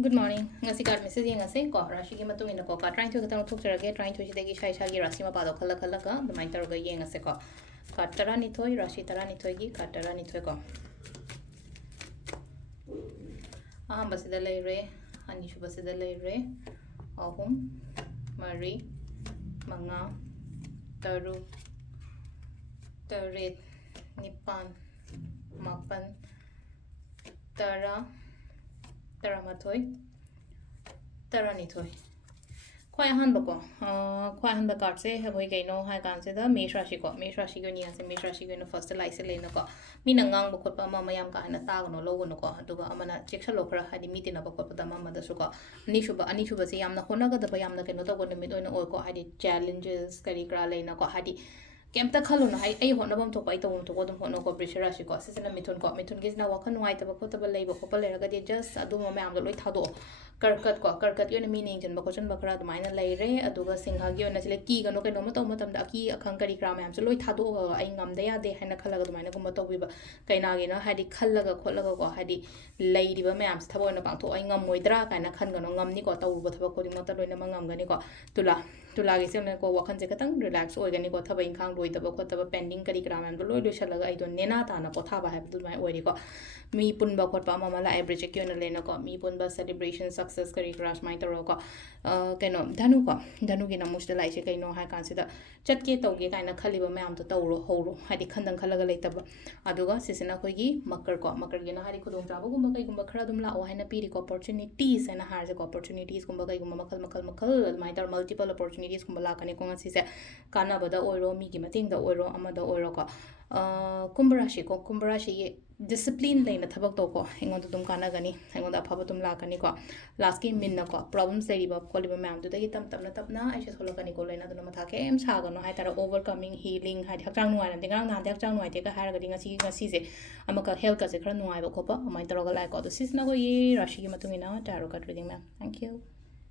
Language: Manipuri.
Good morning. Ngasi card message ngase ko rashi ki matung ina ko ka trying to katang thuk charage trying to sidagi shai shagi rashi ma pado khala khala ka the main taroga ye ngase ko ka tara ni thoi rashi tara ni thoi gi ka tara ni thoi ko basida lei re ani shu basida lei re ahum mari manga taru taret nipan mapan tara Taramathoi, Taranithoi. Quite a handbako. Quite a handbaka say, have we gained no high cancer, the Meshashiko, Meshashiguni, and Meshashiguni first licelinoco. Minangang Bokopa, Mamayamka, and a tag no logo no go, Duga Amana, Chexalopra had the meeting of Bokota Mamma the Suka, Nishuba, Anishuba, Yamna Honaga, the Bayamna cannot go in the middle or had challenges, Karikra Lane, or had Kemta Kaluna, I want them to bite on to what Honoco Brishashiko, Sisina Mitun got Mitun gives now a conwhite of a potable labor, Popolera, just a doom of the Tado. Karkat yun meaning and Bokoshan Bakra, the minor lay Aduga Singha, given as like Key, no Kanomatom, the Aki, a Kankari Kram, so Loy Tado, Ingam, they are the Hanakala, the Manakomato Viva, Kainagina, had the Kalaga, Kolaga, had the lady Mams, Tabo and about to Ingam Moidra, and a Kanganam Nico, but Bakodi in among Ganico, Tulagis and go walk and take a tongue, relax, or Ganico Taba in Kang with the Bokota pending Karigram and the Lord Shalaga, I don't Nenata and a Potaba have to my Orico. Me Punba Mala, I bridge a Lena got me Punba celebration success Kari Crash my Taroka. Kano Danuka, Danugina Mustalai, I know I consider Chatke Togi kind of Kaliba Mam to Toro, Horo, had the Kandan Kalagalata Aduga, Sisinakogi, Makarko, Makargina, Hadikudum, Gumba or Hanapiric opportunities and Harzak opportunities, Gumba Makal, might are multiple opportunities, Kumbalaka, Konga, Kanabada, Oro, Miki Mating, the Oro, Amada Oroka. Kumbarashi discipline lane at Tabako, hang on to Dum Kanagani, hang on the Papatum Lakanico, Lasky Minako, problems lady Bob Colibam to the Tam Tamna, I just Holokanico Lena the Matake, Saga, no Hatara overcoming, healing, had Hakang and the Gang, I take a higher Ngasi, Amaka Helka, a Kranu, I will copper, my Droga like all the Sisnago, Rashi Matumina, Tarot reading, ma'am. Thank you.